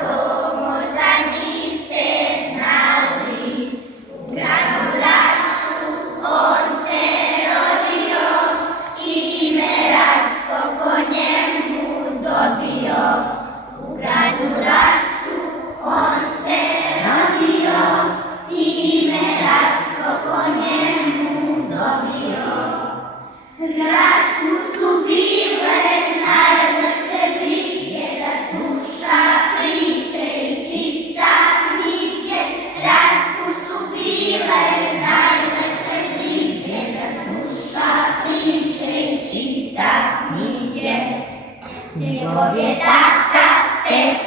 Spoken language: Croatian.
to možda niste znali, u gradu Rasu on se rodio i ime Rasko po njemu dobio. U gradu Rasu on se rodio i ime Rasko po njemu dobio. Rasku su bile najlepše brige, da sluša priče i čita knjige. Rasku su bile najlepše brige, da sluša priče i čita knjige. Njegov je tata Stefan